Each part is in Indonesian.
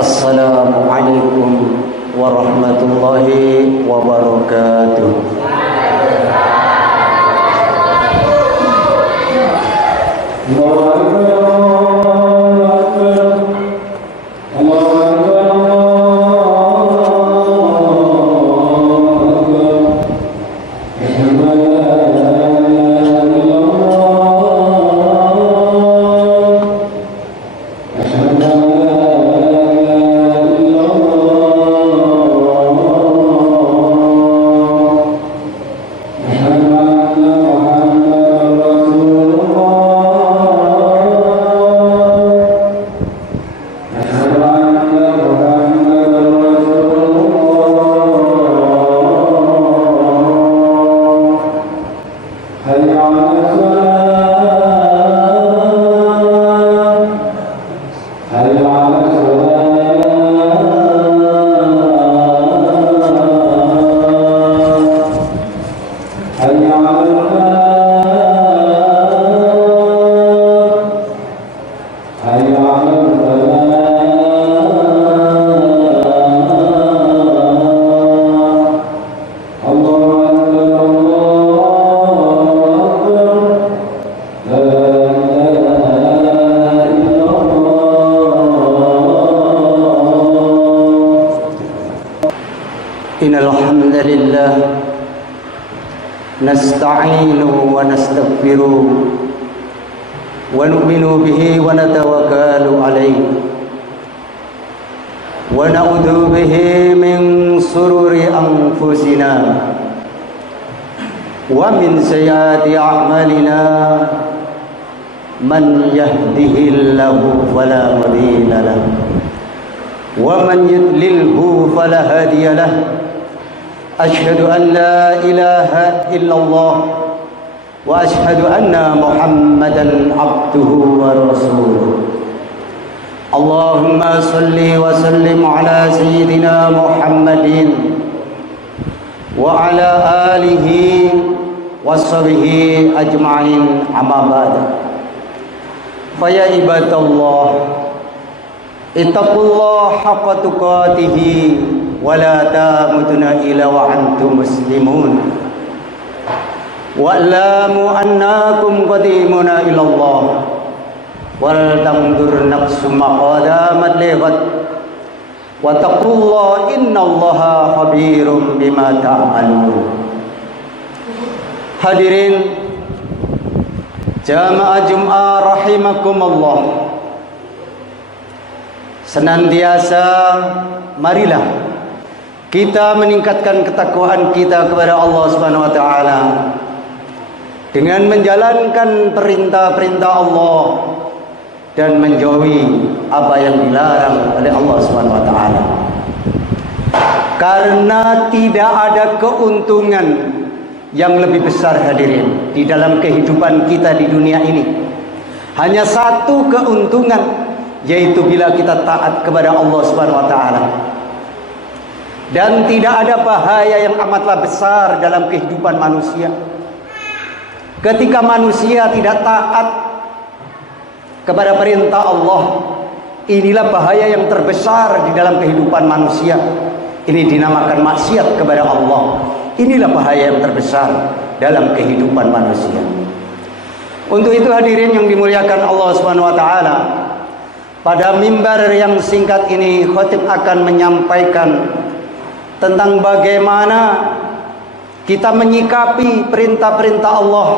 Assalamualaikum warahmatullahi wabarakatuh. Nasta'inu wa nastaghfiru wa nu'minu bihi wa natawakkalu alayhi wa na'udzu bihi min sururi anfusina wa min sayyiati a'malina man yahdihillahu fala mudilla lahu wa man yudlilhu fala hadiya lahu. Asyhadu an la ilaha illallah wa asyhadu anna Muhammadan abduhu wa rasuluh. Allahumma salli wa sallim ala sayyidina Muhammadin wa ala alihi wa sahbihi ajma'in, amma ba'd. Fa ya ibadallah, ittaqullaha haqqa tuqatih wala tamutunna illa wa antum muslimun wa'lamu annakum qadimuna ila Allah wal tandur nafsum ma qadamat lighad wa taqullaha innallaha khabirum bima ta'malun. Hadirin jamaah Jumat rahimakumullah, senantiasa marilah kita meningkatkan ketakwaan kita kepada Allah Subhanahu wa taala dengan menjalankan perintah-perintah Allah dan menjauhi apa yang dilarang oleh Allah Subhanahu wa taala. Karena tidak ada keuntungan yang lebih besar, hadirin, di dalam kehidupan kita di dunia ini. Hanya satu keuntungan, yaitu bila kita taat kepada Allah Subhanahu wa taala. Dan tidak ada bahaya yang amatlah besar dalam kehidupan manusia ketika manusia tidak taat kepada perintah Allah. Inilah bahaya yang terbesar di dalam kehidupan manusia. Ini dinamakan maksiat kepada Allah. Inilah bahaya yang terbesar dalam kehidupan manusia. Untuk itu hadirin yang dimuliakan Allah Subhanahu wa taala, pada mimbar yang singkat ini khatib akan menyampaikan tentang bagaimana kita menyikapi perintah-perintah Allah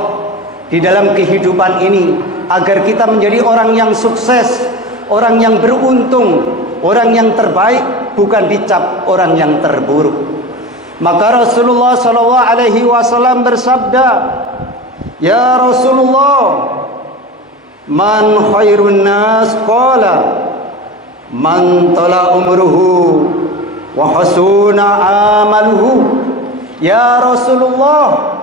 di dalam kehidupan ini agar kita menjadi orang yang sukses, orang yang beruntung, orang yang terbaik, bukan dicap orang yang terburuk. Maka Rasulullah sallallahu alaihi wasallam bersabda, "Ya Rasulullah, man khairun nas?" Qala, "Man tala umruhu wa hasuna amaluhu." Ya Rasulullah,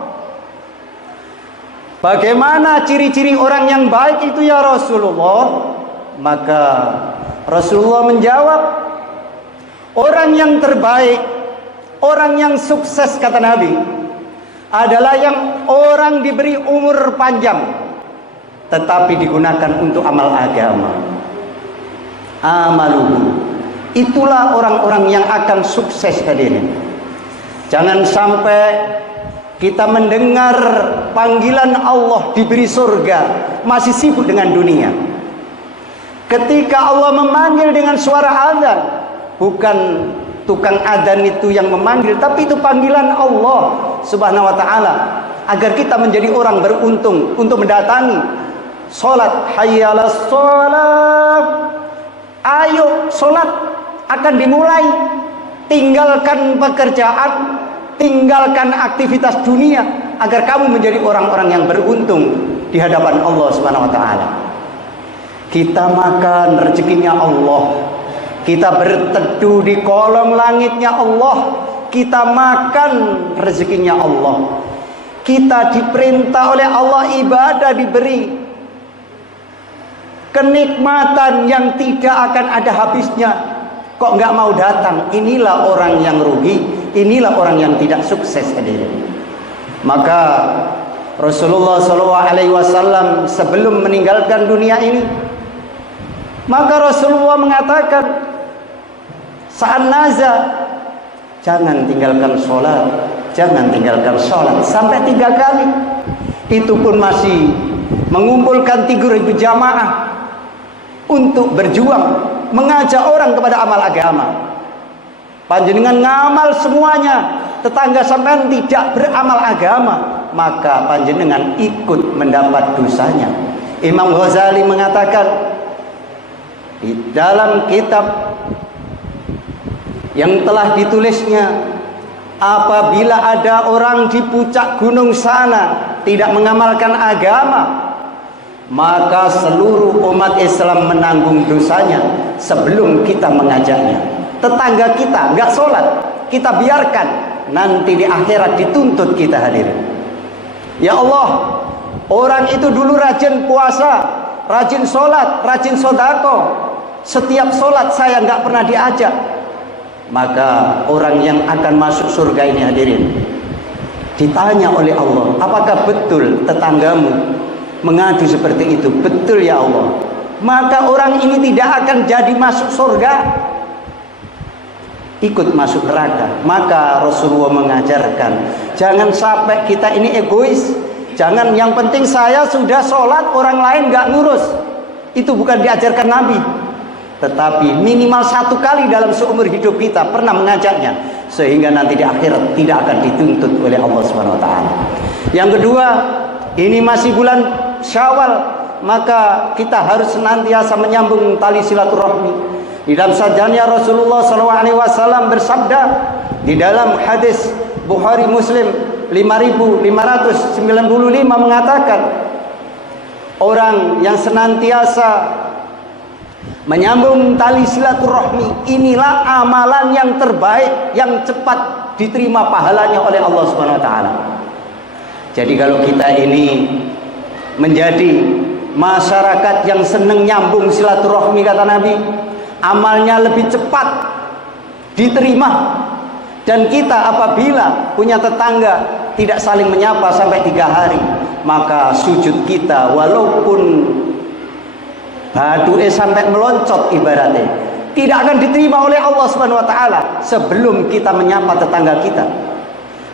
bagaimana ciri-ciri orang yang baik itu ya Rasulullah? Maka Rasulullah menjawab, orang yang terbaik, orang yang sukses, kata Nabi, adalah yang orang diberi umur panjang tetapi digunakan untuk amal agama. Amaluhu, itulah orang-orang yang akan sukses hadirin. Jangan sampai kita mendengar panggilan Allah diberi surga masih sibuk dengan dunia. Ketika Allah memanggil dengan suara azan, bukan tukang adzan itu yang memanggil, tapi itu panggilan Allah Subhanahu wa taala agar kita menjadi orang beruntung untuk mendatangi salat. Hayya 'alas shalah, ayo salat akan dimulai. Tinggalkan pekerjaan, tinggalkan aktivitas dunia agar kamu menjadi orang-orang yang beruntung di hadapan Allah Subhanahu wa taala. Kita makan rezekinya Allah, kita berteduh di kolong langitnya Allah, kita makan rezekinya Allah. Kita diperintah oleh Allah ibadah, diberi kenikmatan yang tidak akan ada habisnya. Kok nggak mau datang? Inilah orang yang rugi, inilah orang yang tidak sukses hadirin. Maka Rasulullah SAW sebelum meninggalkan dunia ini, maka Rasulullah mengatakan, saat nazar, jangan tinggalkan sholat, jangan tinggalkan sholat, sampai 3 kali. Itu pun masih mengumpulkan 3.000 jamaah untuk berjuang mengajak orang kepada amal agama. Panjenengan ngamal semuanya, tetangga sampean tidak beramal agama, maka panjenengan ikut mendapat dosanya. Imam Ghazali mengatakan di dalam kitab yang telah ditulisnya, apabila ada orang di puncak gunung sana tidak mengamalkan agama, maka seluruh umat Islam menanggung dosanya sebelum kita mengajaknya. Tetangga kita nggak sholat, kita biarkan, nanti di akhirat dituntut kita hadirin. Ya Allah, orang itu dulu rajin puasa, rajin sholat, rajin sodako, setiap sholat saya nggak pernah diajak. Maka orang yang akan masuk surga ini hadirin, ditanya oleh Allah, apakah betul tetanggamu mengadu seperti itu? Betul ya Allah. Maka orang ini tidak akan jadi masuk surga, ikut masuk neraka. Maka Rasulullah mengajarkan, jangan sampai kita ini egois. Jangan yang penting saya sudah sholat, orang lain nggak ngurus. Itu bukan diajarkan Nabi. Tetapi minimal 1 kali dalam seumur hidup kita pernah mengajaknya, sehingga nanti di akhirat tidak akan dituntut oleh Allah Subhanahu wa taala. Yang kedua, ini masih bulan Syawal, maka kita harus senantiasa menyambung tali silaturahmi. Di dalam sabdanya Rasulullah SAW bersabda di dalam hadis Bukhari Muslim 5595 mengatakan, orang yang senantiasa menyambung tali silaturahmi, inilah amalan yang terbaik, yang cepat diterima pahalanya oleh Allah Subhanahu wa taala. Jadi kalau kita ini menjadi masyarakat yang senang nyambung silaturahmi, kata Nabi, amalnya lebih cepat diterima. Dan kita apabila punya tetangga tidak saling menyapa sampai 3 hari, maka sujud kita walaupun baduke sampai meloncot ibaratnya, tidak akan diterima oleh Allah Subhanahu wa taala sebelum kita menyapa tetangga kita.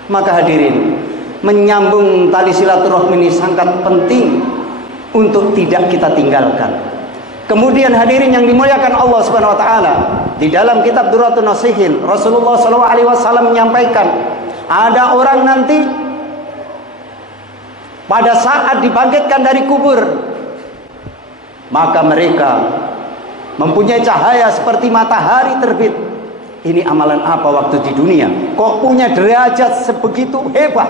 Maka hadirin, menyambung tali silaturahmi ini sangat penting untuk tidak kita tinggalkan. Kemudian hadirin yang dimuliakan Allah Subhanahu wa taala, di dalam kitab Durratun Nasihin, Rasulullah SAW menyampaikan, ada orang nanti pada saat dibangkitkan dari kubur, maka mereka mempunyai cahaya seperti matahari terbit, ini amalan apa waktu di dunia, kok punya derajat sebegitu hebat.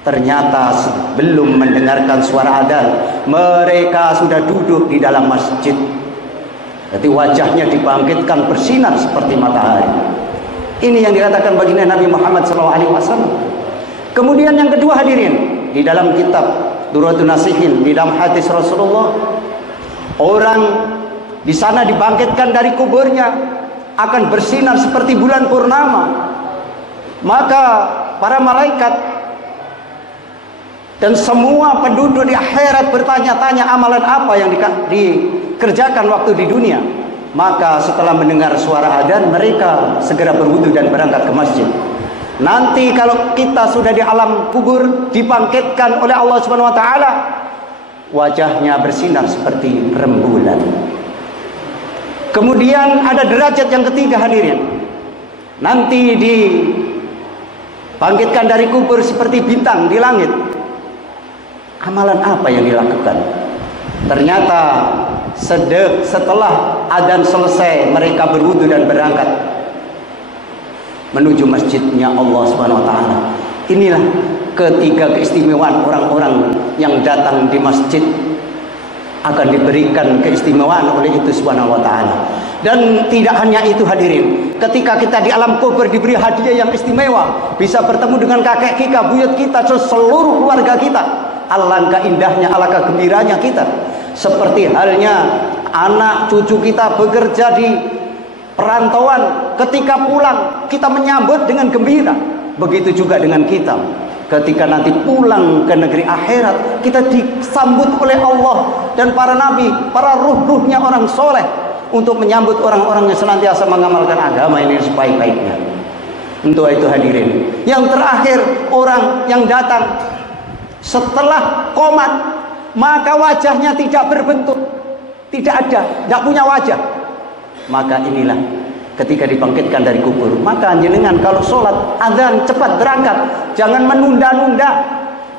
Ternyata sebelum mendengarkan suara adzan, mereka sudah duduk di dalam masjid. Jadi wajahnya dibangkitkan bersinar seperti matahari. Ini yang dikatakan baginda Nabi Muhammad SAW. Kemudian yang kedua hadirin, di dalam kitab Durratun Nasihin, di dalam hadis Rasulullah, orang di sana dibangkitkan dari kuburnya akan bersinar seperti bulan purnama. Maka para malaikat dan semua penduduk di akhirat bertanya-tanya amalan apa yang dikerjakan waktu di dunia. Maka setelah mendengar suara adzan, mereka segera berwudu dan berangkat ke masjid. Nanti kalau kita sudah di alam kubur, dibangkitkan oleh Allah Subhanahu wa taala, wajahnya bersinar seperti rembulan. Kemudian ada derajat yang ketiga hadirin. Nanti dibangkitkan dari kubur seperti bintang di langit. Amalan apa yang dilakukan? Ternyata setelah adzan selesai, mereka berwudu dan berangkat menuju masjidnya Allah Subhanahu wa taala. Inilah ketiga keistimewaan orang-orang yang datang di masjid, akan diberikan keistimewaan oleh itu Subhanahu wa taala. Dan tidak hanya itu hadirin, ketika kita di alam kubur diberi hadiah yang istimewa, bisa bertemu dengan kakek kita, buyut kita, seluruh keluarga kita. Alangkah indahnya, alangkah gembiranya kita. Seperti halnya anak cucu kita bekerja di perantauan, ketika pulang kita menyambut dengan gembira. Begitu juga dengan kita. Ketika nanti pulang ke negeri akhirat, kita disambut oleh Allah dan para nabi, para ruh-ruhnya orang soleh, untuk menyambut orang-orang yang senantiasa mengamalkan agama ini sebaik-baiknya. Untuk itu hadirin, yang terakhir, orang yang datang setelah qomat, maka wajahnya tidak berbentuk, tidak ada, tidak punya wajah. Maka inilah ketika dibangkitkan dari kubur, maka jenengan kalau sholat adzan cepat berangkat, jangan menunda-nunda.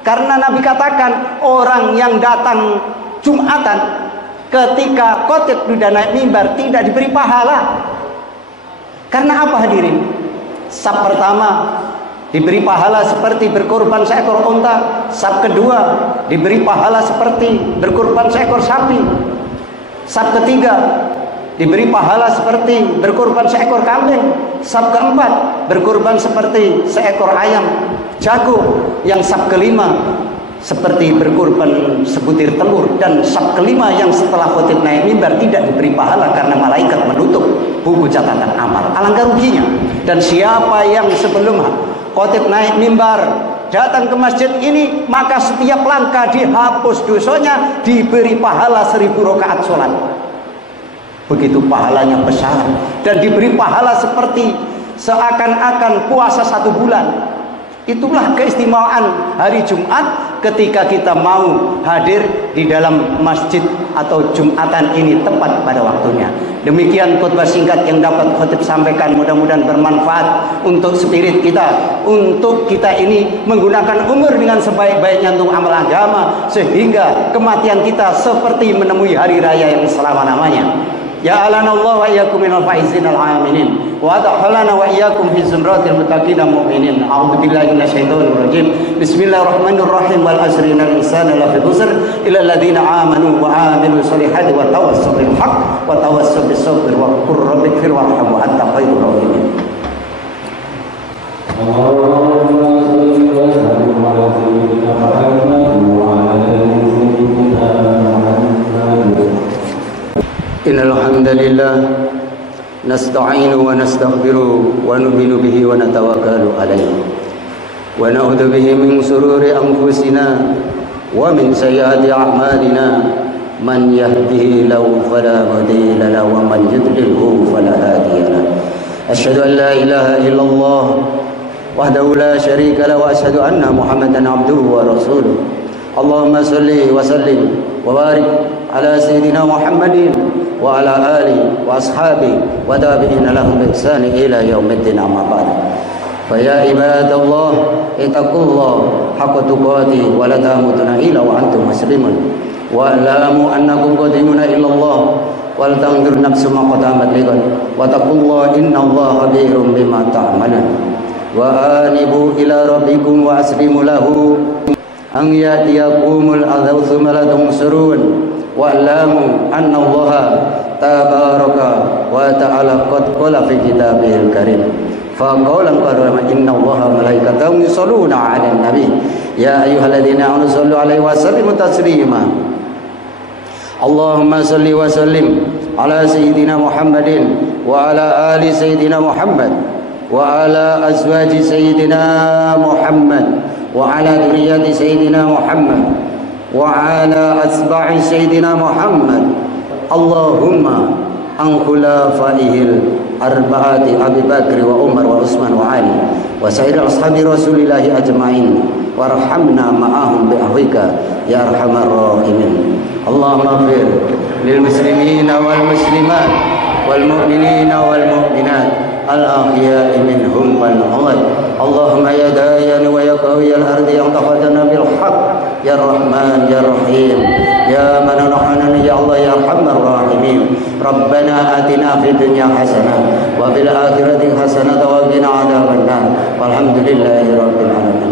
Karena Nabi katakan orang yang datang Jumatan ketika khotib sudah naik mimbar tidak diberi pahala. Karena apa hadirin? Sab pertama diberi pahala seperti berkorban seekor unta, sab kedua diberi pahala seperti berkorban seekor sapi, sab ketiga diberi pahala seperti berkorban seekor kambing, sab keempat berkorban seperti seekor ayam jago, yang sab kelima seperti berkorban sebutir telur, dan sab kelima yang setelah khotib naik mimbar tidak diberi pahala karena malaikat menutup buku catatan amal. Alangkah ruginya. Dan siapa yang sebelum khotib naik mimbar datang ke masjid ini, maka setiap langkah dihapus dosanya, diberi pahala 1000 rakaat sholat. Begitu pahalanya besar, dan diberi pahala seperti seakan-akan puasa 1 bulan. Itulah keistimewaan hari Jumat ketika kita mau hadir di dalam masjid atau Jumatan ini tepat pada waktunya. Demikian khutbah singkat yang dapat khotib sampaikan, mudah-mudahan bermanfaat untuk spirit kita, untuk kita ini menggunakan umur dengan sebaik-baiknya untuk amal agama, sehingga kematian kita seperti menemui hari raya yang selama-lamanya. Ya alanallahu wa iyyakum minal faizin al-aminin wa adkhalana wa iyyakum fi zumratil muttaqin mu'minin. A'udzu billahi minasyaitonir rajim. Bismillahirrahmanirrahim. Wal asri innal insana lafi khusr illa alladziina aamanu wa 'amilus solihati wa tawassaw bil haqq wa tawassaw bis sabr wa qur rabbighfir warham wa anta khairur rahimin. Allahumma shalli wa sallim ala sayyidina Muhammad wa ala ali sayyidina Muhammad. Innal hamdalillah nasta'inu wa nastaghfiru wa nu'minu bihi wa natawakkalu alayhi wa na'udzu bihi min shururi anfusina wa min sayyiati a'malina man yahdihillahu fala mudilla lahu wa man yudlilhu fala hadiya lahu. Asyhadu an la ilaha illallah wahdahu la syarika lahu wa asyhadu anna Muhammadan abduhu wa rasuluh. Allahumma shalli wa sallim wa barik ala sayyidina Muhammadin wa ala alihi wa ashabihi wa tabi'ina lahum bi ihsan ila yaumiddin, amma ba'd. Fa ya ibadallah ittaqullaha haqqa tuqatih wa la tamutunna illa wa antum muslimun wa alamu annakum qadimuna ila Allah wa wal tanzur nafsum ma qaddamat lighad wa taqullaha innallaha khabirum bima ta'malun wa anibu ila rabbikum wa aslimu lahu an yatiyakumul adzab thumma la tunsurun wa'lamu anna allaha tabaraka wa ta'ala qad qala fi kitabihil karim fa qawlan qarama inna allaha malaikatahu yusholluna 'alan nabi ya ayyuhalladzina amanu shallu 'alaihi wa sallimu taslima Allahumma shalli wa sallim ala sayyidina Muhammadin wa ala ali sayyidina Muhammad wa ala azwaji sayyidina Muhammad wa ala dhurriyyati sayyidina Muhammad wa ala asba'i sayyidina Muhammad Allahumma an khulafaihil arba'ati Abi Bakr wa Umar wa Utsman wa Ali wa sairil ashabi Rasulillahi ajma'in warhamna ma'ahum bi ahwika ya arhamar rahimin Allahumma fir lil muslimina wal muslimat wal mu'minina wal mu'minat al ahya'i minhum wal amwat Allahumma ya dayan wa ya qawiyal ardi yang tafadana bil haqq ya rahman ya rahim ya man nahana ya Allah ya arhamar rahimin Rabbana atina fid dunya hasanah wa fil akhirati hasanah wa qina adzabannar walhamdulillahi rabbil alamin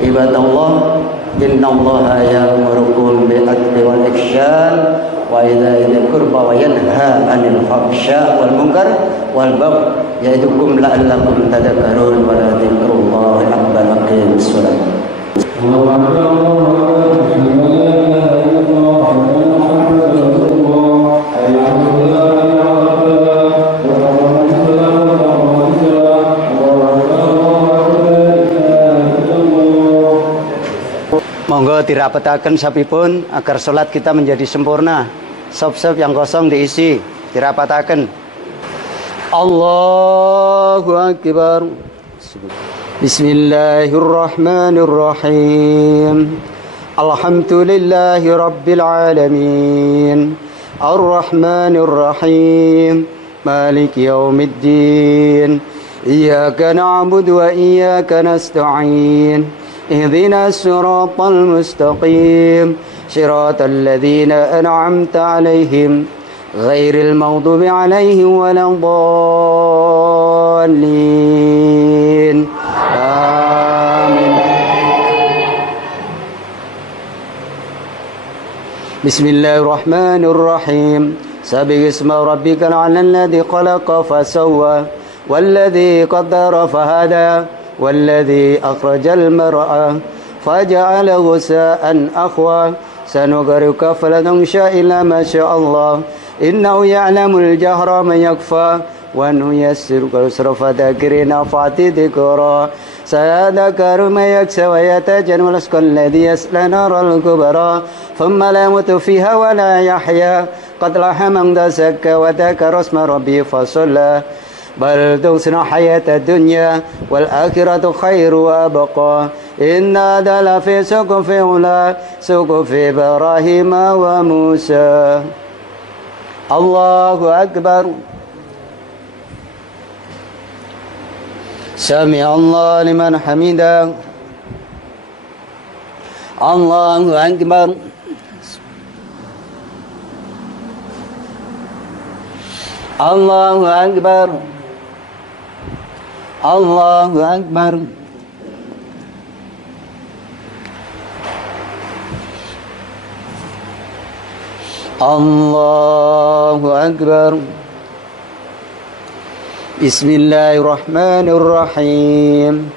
ibadallah innallaha ya'murukum bil adli wal ihsan wa idzatil qurba wa yanha 'anil fahsya wal munkar wal baghi ya'idukum la'allakum tadhakkarun wa la dzikrullahi akbar aqimus shalah monggo dirapetaken sapipun agar salat kita menjadi sempurna. Sop-sop yang kosong diisi, dirapetaken. Allahu akbar. Bismillahirrahmanirrahim. Alhamdulillahi rabbil alamin. Ar-Rahmanir Rahim. Maliki yaumiddin. Iyyaka na'budu wa iyyaka nasta'in. اهدنا الصراط المستقيم صراط الذين أنعمت عليهم غير المغضوب عليهم ولا الضالين آمين بسم الله الرحمن الرحيم سبح اسم ربك الأعلى الذي خلق فسوى والذي قدر فهدى والذي أخرج المرعى فجعله غثاء أحوى سنقرئك فلا تنسى إلا ما شاء الله إنه يعلم الجهر من يخفى ونيسرك لليسرى فذكر نفعت ذكرى سيذكر من يخشى ويتجنب الأشقى الذي يصلى نار الكبرى ثم لا يموت فيها ولا يحيا قد أفلح من تزكى وذكر اسم ربه فصلى بل تؤثرون الحياة الدنيا والآخرة خير وأبقى إن هذا لفي صحف الأولى صحف إبراهيم وموسى الله أكبر سمع الله لمن حمده الله أكبر الله أكبر الله أكبر الله أكبر بسم الله الرحمن الرحيم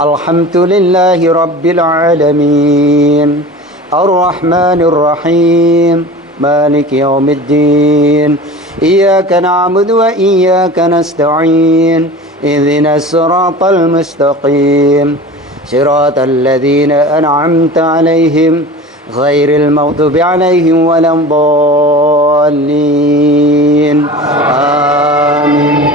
الحمد لله رب العالمين الرحمن الرحيم مالك يوم الدين إياك نعبد وإياك نستعين اهدنا الصراط المستقيم صراط الذين أنعمت عليهم غير المغضوب عليهم ولا الضالين آمين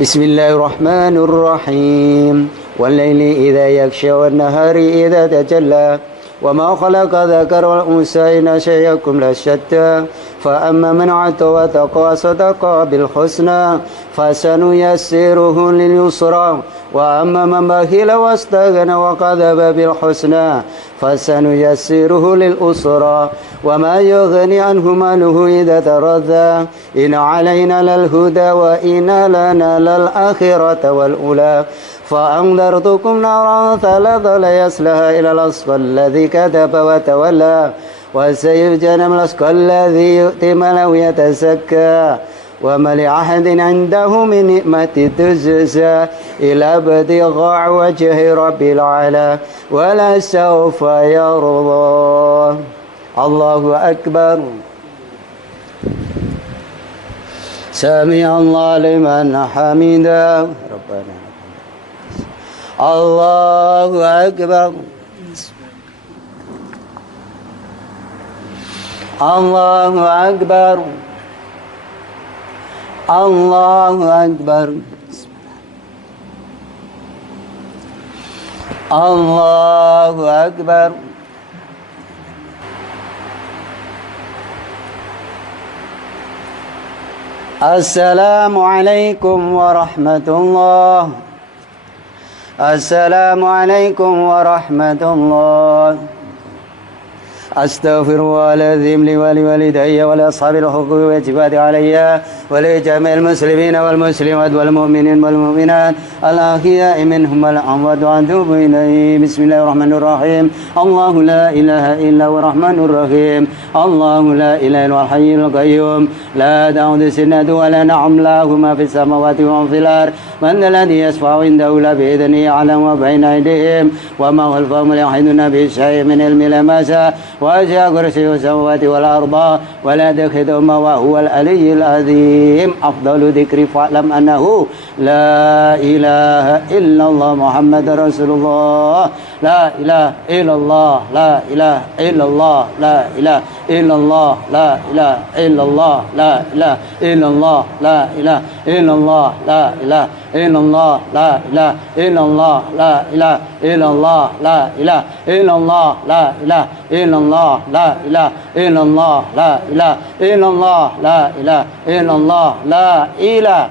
بسم الله الرحمن الرحيم والليل إذا يغشى والنهار إذا تجلى وما خلق ذكر والأنثى إن شيئكم لشتى فأما من عتى واتقى وصدق بالحسنى فسنيسره لليسرى وأما من بخل واستغنى وكذب بالحسنى فسنيسره للأسرى وما يغني عنه ماله إذا تردى إن علينا للهدى وإن لنا للآخرة والأولى فأنذرتكم نارا ثلاثة لا يصلها إلى الأصفى الذي كذب وتولى وسيجنب الأشقى الذي يؤتي ماله يتزكى وما لأحد عنده من نعمة تجزى إلى ابتغاء وجه رب العالى ولا سوف يرضى. الله أكبر. سمع الله لمن حمده ربنا. الله أكبر. الله أكبر. الله أكبر. الله أكبر. السلام عليكم ورحمة الله. السلام عليكم ورحمة الله. أستغفر الله العظيم لي ولوالدي ولأصحاب الحقوق والواجبات علي ولجميع المسلمين والمسلمات والمؤمنين والمؤمنات الأحياء منهم والأموات وأتوب إليه. بسم الله الرحمن الرحيم. الله لا إله إلا هو الرحمن الرحيم. الله لا إله إلا هو الحي القيوم لا تأخذه سنة ولا نوم له ما في السماوات وما في الأرض من الذي يشفع عنده إلا بإذنه يعلم ما بين أيديهم وما خلفهم لا يحيطون بشيء من علمه إلا ما شاء وسع كرسيه السماوات والأرض ولا تخدم وهو العلي العظيم. أفضل ذكر فاعلم أنه لا إله إلا الله محمد رسول الله. لا إله إلا الله. لا إله إلا الله. لا إله إلا الله. لا إله إلا الله. لا إله إلا الله. لا إله إلا الله. لا إله إلا الله. لا إله إلا الله. لا إله إلا الله. لا إله إلا الله. لا إله إلا الله. لا إله إلا الله. لا إله إلا الله. لا إله إلا الله. لا إله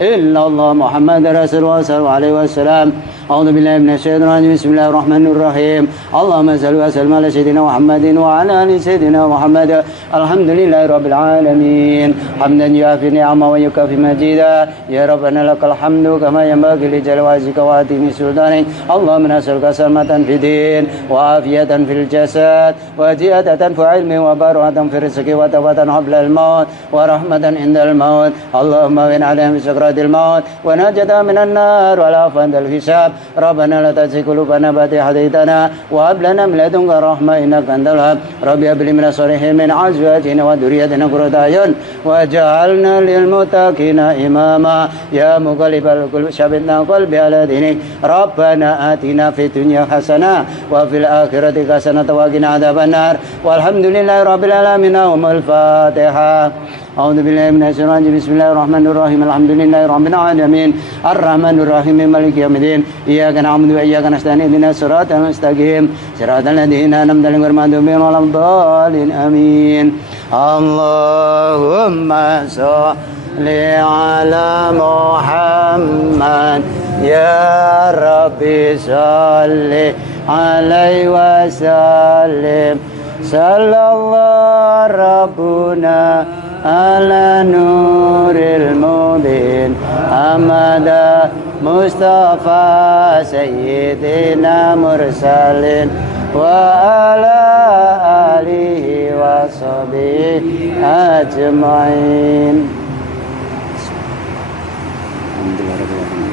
إلا الله محمد رسول الله صلى الله عليه وسلم. أعوذ بالله من الشيطان الرجيم. بسم الله الرحمن الرحيم. اللهم صل وسلم على سيدنا محمد وعلى آل سيدنا محمد. الحمد لله رب العالمين حمدا يوافي نعمه ويكافي مجيدا. يا ربنا لك الحمد كما ينبغي لجلال وجهك وعظيم سلطانك. اللهم نسألك سلامة في الدين وعافية في الجسد وزيادة في علم وبركة في الرزق وتوبة قبل الموت ورحمة عند الموت. اللهم وإن عليهم بسكرات الموت ونجد من النار والعفو عند الحساب. ربنا لا تزغ قلوبنا بعد إذ هديتنا وهب لنا من لدنك رحمة إنك أنت الوهاب. رب هب لي من الصالحين من أزواجنا وذريتنا قرة أعين واجعلنا للمتقين إماما. يا مقلب القلوب ثبت قلبي على دينك. ربنا آتنا في الدنيا حسنة وفي الآخرة حسنة وقنا عذاب النار. والحمد لله رب العالمين. الفاتحة. أعوذ بالله من الشيطان الرجيم. بسم الله الرحمن الرحيم. الحمد لله رب العالمين الرحمن الرحيم مالك يوم الدين إياك نعبد وإياك نستعين اهدنا الصراط المستقيم صراط الذين أنعمت عليهم غير المغضوب عليهم ولا الضالين آمين. اللهم صل على محمد يا ربي صل عليه وسلم. صلى الله ربنا على نور المبين أحمد مصطفى سيدنا مرسلين وعلى آله وصحبه أجمعين. الحمد لله رب العالمين.